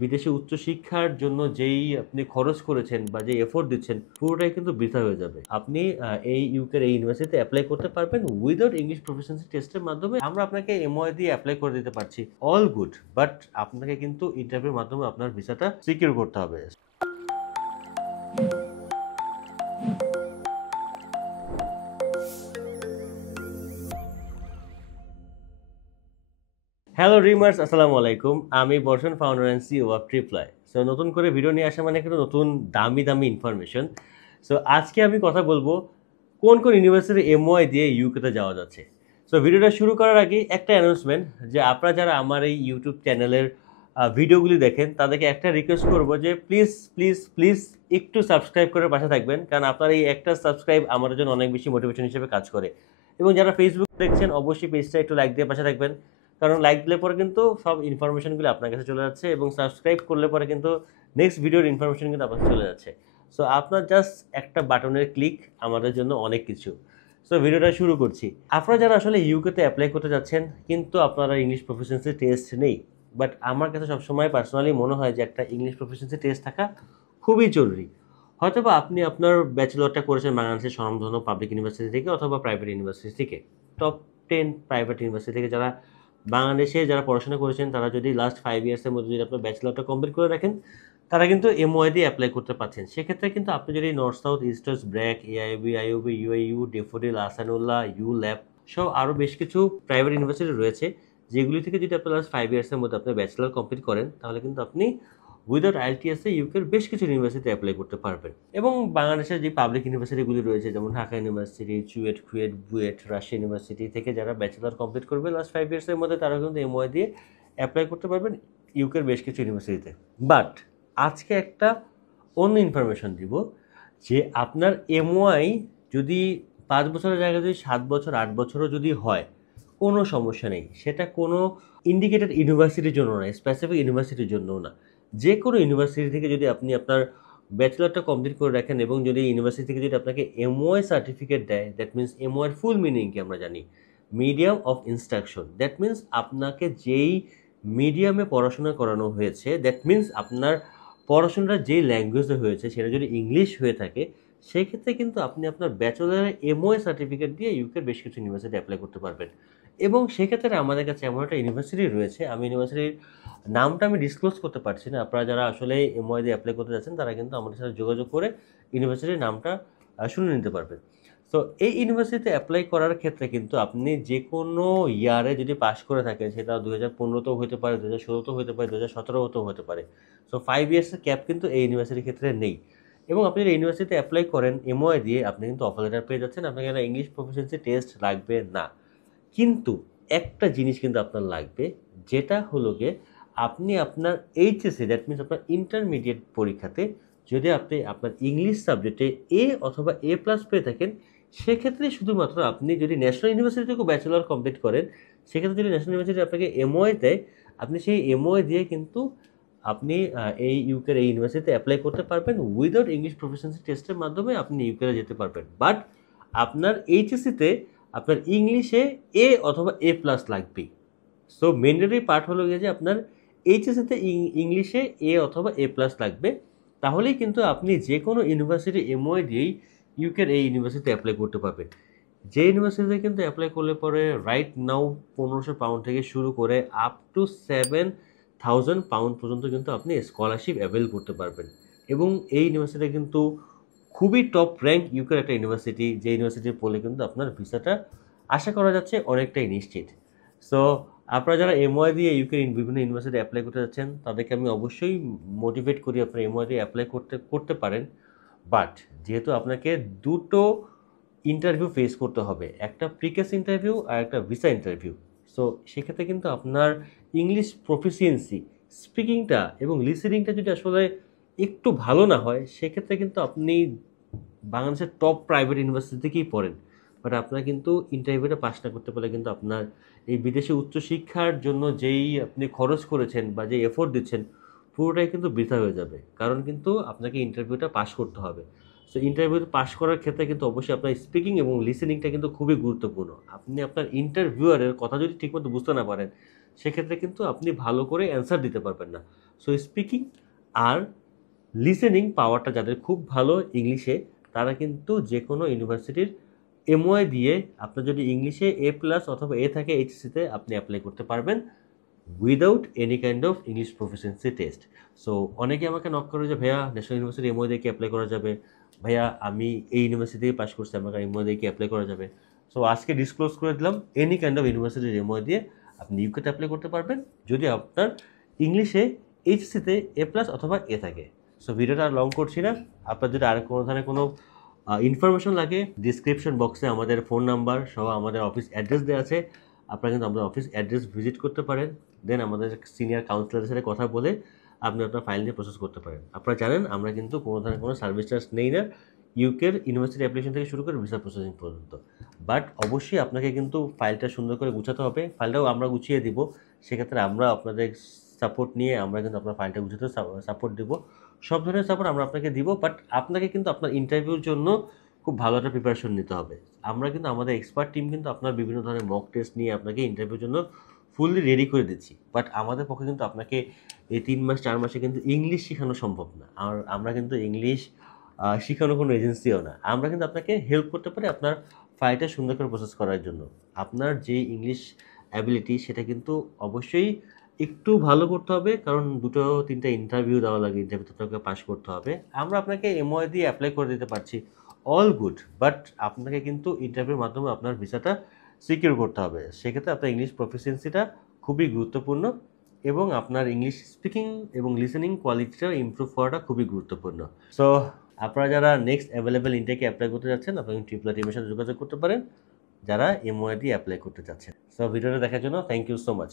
বিদেশে উচ্চশিক্ষার জন্য যেই আপনি খরচ করেছেন বা যে এফোর্ট দিচ্ছেন পুরোটাই কিন্তু বৃথা হয়ে যাবে। আপনি এই ইউকের এই ইউনিভার্সিটিতে এপ্লাই করতে পারবেন উইদাউট ইংলিশ প্রফিসিয়েন্সি টেস্টের মাধ্যমে। আমরা আপনাকে এমওআই দিয়ে এপ্লাই করে দিতে পারছি, অল গুড, বাট আপনাকে কিন্তু ইন্টারভিউর মাধ্যমে আপনার ভিসাটা সিকিউর করতে হবে। হ্যালো রিমার্স, আসসালামু আলাইকুম। আমি Barshan, founder and CEO of Triply. So নতুন করে ভিডিও নিয়ে আসা মানে কিন্তু নতুন দামি দামি ইনফরমেশন। সো আজকে আমি কথা বলবো কোন কোন ইউনিভার্সিটি এমওআই দিয়ে ইউকেতে যাওয়া যাচ্ছে। সো ভিডিওটা শুরু করার আগে একটা অ্যানাউন্সমেন্ট, যে আপনারা যারা আমার এই ইউটিউব চ্যানেলের ভিডিওগুলি দেখেন তাদেরকে একটা রিকোয়েস্ট করবো যে প্লিজ প্লিজ প্লিজ একটু সাবস্ক্রাইব করে পাশে থাকবেন, কারণ আপনার এই একটা সাবস্ক্রাইব আমাদের জন্য অনেক বেশি মোটিভেশন হিসেবে কাজ করে। এবং যারা ফেসবুক দেখছেন অবশ্যই পেজটা একটু লাইক দিয়ে পাশে থাকবেন, কারণ লাইক দিলে পরে কিন্তু সব ইনফরমেশনগুলো আপনার কাছে চলে যাচ্ছে, এবং সাবস্ক্রাইব করলে পরে কিন্তু নেক্সট ভিডিওর ইনফরমেশন কিন্তু আপনার কাছে চলে যাচ্ছে। সো আপনার জাস্ট একটা বাটনের ক্লিক আমাদের জন্য অনেক কিছু। সো ভিডিওটা শুরু করছি। আপনারা যারা আসলে ইউকেতে অ্যাপ্লাই করতে যাচ্ছেন কিন্তু আপনারা ইংলিশ প্রফিসিয়েন্সি টেস্ট নেই, বাট আমার কাছে সবসময় পার্সোনালি মনে হয় যে একটা ইংলিশ প্রফিসিয়েন্সি টেস্ট থাকা খুবই জরুরি। হয়তোবা আপনি আপনার ব্যাচেলরটা করেছেন বাংলাদেশের স্বনামধন্য পাবলিক ইউনিভার্সিটি থেকে অথবা প্রাইভেট ইউনিভার্সিটি থেকে, টপ 10 প্রাইভেট ইউনিভার্সিটি থেকে যারা বাংলাদেশে যারা পড়াশোনা করেছেন, তারা যদি লাস্ট 5 ইয়ার্সের মধ্যে যদি আপনার ব্যাচেলরটা কমপ্লিট করে রাখেন, তারা কিন্তু এমওআই দিয়ে অ্যাপ্লাই করতে পারছেন। সেক্ষেত্রে কিন্তু আপনি যদি নর্থ সাউথ ইস্ট ওয়েস্ট ব্র্যাক, এআইবি, আইওবি, ইউআইইউ, ডেফোডিল, আহসানুল্লাহ, ইউ ল্যাব সহ আরও বেশ কিছু প্রাইভেট ইউনিভার্সিটি রয়েছে, যেগুলি থেকে যদি আপনি লাস্ট 5 ইয়ার্সের মধ্যে আপনার ব্যাচেলর কমপ্লিট করেন, তাহলে কিন্তু আপনি উইদাউট আইএলটিএসে ইউকের বেশ কিছু ইউনিভার্সিটিতে অ্যাপ্লাই করতে পারবেন। এবং বাংলাদেশের যে পাবলিক ইউনিভার্সিটিগুলি রয়েছে, যেমন ঢাকা ইউনিভার্সিটি, চুয়েট, কুয়েট, বুয়েট, রাজশাহী ইউনিভার্সিটি থেকে যারা ব্যাচেলর কমপ্লিট করবে লাস্ট 5 ইয়ার্সের মধ্যে, তারা কিন্তু এমওআই দিয়ে অ্যাপ্লাই করতে পারবেন ইউকের বেশ কিছু ইউনিভার্সিটিতে। বাট আজকে একটা অন্য ইনফরমেশন দিব, যে আপনার এমওআই যদি 5 বছরের জায়গায় যদি 7 বছর 8 বছরও যদি হয়, কোনো সমস্যা নেই। সেটা কোনো ইন্ডিকেটেড ইউনিভার্সিটির জন্য না, স্পেসিফিক ইউনিভার্সিটির জন্যও না। যে কোনো ইউনিভার্সিটি থেকে যদি আপনি আপনার ব্যাচেলরটা কমপ্লিট করে রাখেন এবং যদি ইউনিভার্সিটি থেকে যদি আপনাকে এমওআই সার্টিফিকেট দেয়, দ্যাট মিনস এমওআইয়ের ফুল মিনিং কি আমরা জানি, medium of instruction. That means আপনাকে যেই মিডিয়ামে পড়াশোনা করানো হয়েছে, দ্যাট মিনস আপনার পড়াশোনাটা যেই ল্যাঙ্গুয়েজে হয়েছে সেটা যদি ইংলিশ হয়ে থাকে, সেক্ষেত্রে কিন্তু আপনি আপনার ব্যাচেলরের এমওআই সার্টিফিকেট দিয়ে ইউকের বেশ কিছু ইউনিভার্সিটি অ্যাপ্লাই করতে পারবেন। এবং সেক্ষেত্রে আমাদের কাছে এমন একটা ইউনিভার্সিটি রয়েছে, আমি ইউনিভার্সিটির নামটা আমি ডিসক্লোজ করতে পারছি না। আপনারা যারা আসলে এমওআই দিয়ে অ্যাপ্লাই করতে যাচ্ছেন, তারা কিন্তু আমাদের সাথে যোগাযোগ করে ইউনিভার্সিটির নামটা শুনে নিতে পারবেন। তো এই ইউনিভার্সিটিতে অ্যাপ্লাই করার ক্ষেত্রে কিন্তু আপনি যে কোনো ইয়ারে যদি পাস করে থাকেন, সেটা 2015তেও হতে পারে, 2016তেও হতে পারে, 2017তেও হতে পারে। সো 5 ইয়ার্সের ক্যাপ কিন্তু এই ইউনিভার্সিটির ক্ষেত্রে নেই। এবং আপনি যদি ইউনিভার্সিটিতে অ্যাপ্লাই করেন এমওআই দিয়ে, আপনি কিন্তু অফার লেটার পেয়ে যাচ্ছেন, আপনাকে একটা ইংলিশ প্রফিসিয়েন্সি টেস্ট লাগবে না। কিন্তু একটা জিনিস কিন্তু আপনার লাগবে, যেটা হলো গিয়ে আপনি আপনার এইচএসসি, দ্যাট মিনস আপনার ইন্টারমিডিয়েট পরীক্ষাতে যদি আপনি আপনার ইংলিশ সাবজেক্টে এ অথবা এ প্লাস পেয়ে থাকেন, সেক্ষেত্রে শুধুমাত্র আপনি যদি ন্যাশনাল ইউনিভার্সিটি থেকে ব্যাচেলর কমপ্লিট করেন, সেক্ষেত্রে যদি ন্যাশনাল ইউনিভার্সিটি আপনাকে এমওআই দেয়, আপনি সেই এমওআই দিয়ে কিন্তু আপনি এই ইউকের এই ইউনিভার্সিটিতে অ্যাপ্লাই করতে পারবেন উইদাউট ইংলিশ প্রফিসিয়েন্সি টেস্টের মাধ্যমে আপনি ইউকেতে যেতে পারবেন। বাট আপনার এইচএসসিতে আপনার ইংলিশে এ অথবা এ প্লাস লাগবেই। সো ম্যান্ডেটরি পার্ট হলো গিয়ে যে আপনার এইচএসসিতে ইংলিশে এ অথবা এ প্লাস লাগবে, তাহলেই কিন্তু আপনি যে কোনো ইউনিভার্সিটি এমওআই দিয়েই ইউকের এই ইউনিভার্সিটিতে অ্যাপ্লাই করতে পারবেন। যে ইউনিভার্সিটিতে কিন্তু অ্যাপ্লাই করলে পরে রাইট নাও 1500 পাউন্ড থেকে শুরু করে আপ টু 7000 পাউন্ড পর্যন্ত কিন্তু আপনি স্কলারশিপ অ্যাভেল করতে পারবেন। এবং এই ইউনিভার্সিটি কিন্তু খুবই টপ র্যাঙ্ক ইউকের একটা ইউনিভার্সিটি, যে ইউনিভার্সিটির পড়লে কিন্তু আপনার ভিসাটা আশা করা যাচ্ছে অনেকটাই নিশ্চিত। সো আপনারা যারা এমওআই দিয়ে ইউকের বিভিন্ন ইউনিভার্সিটি অ্যাপ্লাই করতে যাচ্ছেন, তাদেরকে আমি অবশ্যই মোটিভেট করি আপনারা এমওআই দিয়ে অ্যাপ্লাই করতে পারেন। বাট যেহেতু আপনাকে দুটো ইন্টারভিউ ফেস করতে হবে, একটা প্রিকেস ইন্টারভিউ আর একটা ভিসা ইন্টারভিউ। সো সেক্ষেত্রে কিন্তু আপনার ইংলিশ প্রফিসিয়েন্সি, স্পিকিংটা এবং লিসেনিংটা যদি আসলে একটু ভালো না হয়, সেক্ষেত্রে কিন্তু আপনি বাংলাদেশের টপ প্রাইভেট ইউনিভার্সিটি থেকেই পড়েন, বাট আপনার কিন্তু ইন্টারভিউটা পাস না করতে পারলে কিন্তু আপনার এই বিদেশে উচ্চশিক্ষার জন্য যেই আপনি খরচ করেছেন বা যে এফোর্ট দিচ্ছেন পুরোটাই কিন্তু বৃথা হয়ে যাবে, কারণ কিন্তু আপনাকে ইন্টারভিউটা পাস করতে হবে। সো ইন্টারভিউ পাস করার ক্ষেত্রে কিন্তু অবশ্যই আপনার স্পিকিং এবং লিসেনিংটা কিন্তু খুবই গুরুত্বপূর্ণ। আপনি আপনার ইন্টারভিউয়ারের কথা যদি ঠিকমতো বুঝতে না পারেন, সেক্ষেত্রে কিন্তু আপনি ভালো করে অ্যান্সার দিতে পারবেন না। সো স্পিকিং আর লিসেনিং পাওয়ারটা যাদের খুব ভালো ইংলিশে, তারা কিন্তু যে কোনো ইউনিভার্সিটির এমওআই দিয়ে আপনার যদি ইংলিশে A+ অথবা এ থাকে এইচএসসিতে, আপনি অ্যাপ্লাই করতে পারবেন without any kind of English proficiency test. So অনেকে আমাকে নক করে যে ভাইয়া ন্যাশনাল ইউনিভার্সিটি এমওআই দিয়ে কি অ্যাপ্লাই করা যাবে, ভাইয়া আমি এই ইউনিভার্সিটি থেকে পাস করছি, আমাকে এমওআই দিয়ে কি অ্যাপ্লাই করা যাবে। সো আজকে ডিসক্লোজ করে দিলাম, এনি কাইন্ড অফ ইউনিভার্সিটির এমওআই দিয়ে আপনি ইউকেতে অ্যাপ্লাই করতে পারবেন যদি আপনার ইংলিশে এইচএসসিতে A+ অথবা এ থাকে। সো ভিডিওটা আর লং করছি না। আপনার যদি আর কোনো ধরনের কোনো ইনফরমেশন লাগে, ডিসক্রিপশন বক্সে আমাদের ফোন নাম্বার সহ আমাদের অফিস অ্যাড্রেস দেওয়া আছে, আপনারা কিন্তু আমাদের অফিস অ্যাড্রেস ভিজিট করতে পারেন। দেন আমাদের সিনিয়র কাউন্সিলরের সাথে কথা বলে আপনি আপনার ফাইল নিয়ে প্রসেস করতে পারেন। আপনারা জানেন আমরা কিন্তু কোনো ধরনের কোনো সার্ভিস চার্জ নেই না ইউকের ইউনিভার্সিটি অ্যাপ্লিকেশন থেকে শুরু করে ভিসা প্রসেসিং পর্যন্ত। বাট অবশ্যই আপনাকে কিন্তু ফাইলটা সুন্দর করে গুছাতে হবে, ফাইলটাও আমরা গুছিয়ে দিব। সেক্ষেত্রে আমরা আপনাদের সাপোর্ট নিয়ে আমরা কিন্তু আপনার ফাইলটা গুছাতে সাপোর্ট দিব, সব ধরনের সাপোর্ট আমরা আপনাকে দিব। বাট আপনাকে কিন্তু আপনার ইন্টারভিউর জন্য খুব ভালো একটা প্রিপারেশন নিতে হবে। আমরা কিন্তু আমাদের এক্সপার্ট টিম কিন্তু আপনার বিভিন্ন ধরনের মক টেস্ট নিয়ে আপনাকে ইন্টারভিউর জন্য ফুললি রেডি করে দিচ্ছি। বাট আমাদের পক্ষে কিন্তু আপনাকে এই 3 মাস 4 মাসে কিন্তু ইংলিশ শেখানো সম্ভব না। আর আমরা কিন্তু ইংলিশ শেখানো কোনো এজেন্সিও না। আমরা কিন্তু আপনাকে হেল্প করতে পারি আপনার ফাইলটা সুন্দর করে প্রসেস করার জন্য। আপনার যে ইংলিশ অ্যাবিলিটি সেটা কিন্তু অবশ্যই একটু ভালো করতে হবে, কারণ 2-3টা ইন্টারভিউ দেওয়া লাগে, ইন্টারভিউতে আপনাকে পাস করতে হবে। আমরা আপনাকে এমওআই দিয়ে অ্যাপ্লাই করে দিতে পারছি, অল গুড। বাট আপনাকে কিন্তু ইন্টারভিউর মাধ্যমে আপনার ভিসাটা সিকিউর করতে হবে। সেক্ষেত্রে আপনার ইংলিশ প্রফিসিয়েন্সিটা খুবই গুরুত্বপূর্ণ, এবং আপনার ইংলিশ স্পিকিং এবং লিসেনিং কোয়ালিটিটা ইমপ্রুভ করাটা খুবই গুরুত্বপূর্ণ। সো আপনারা যারা নেক্সট অ্যাভেলেবেল ইনটেকে অ্যাপ্লাই করতে যাচ্ছেন, আপনারা ট্রিপল টিমের সাথে যোগাযোগ করতে পারেন যারা এমওআই দিয়ে অ্যাপ্লাই করতে চাচ্ছেন। সো ভিডিওটা দেখার জন্য থ্যাংক ইউ সো মাচ।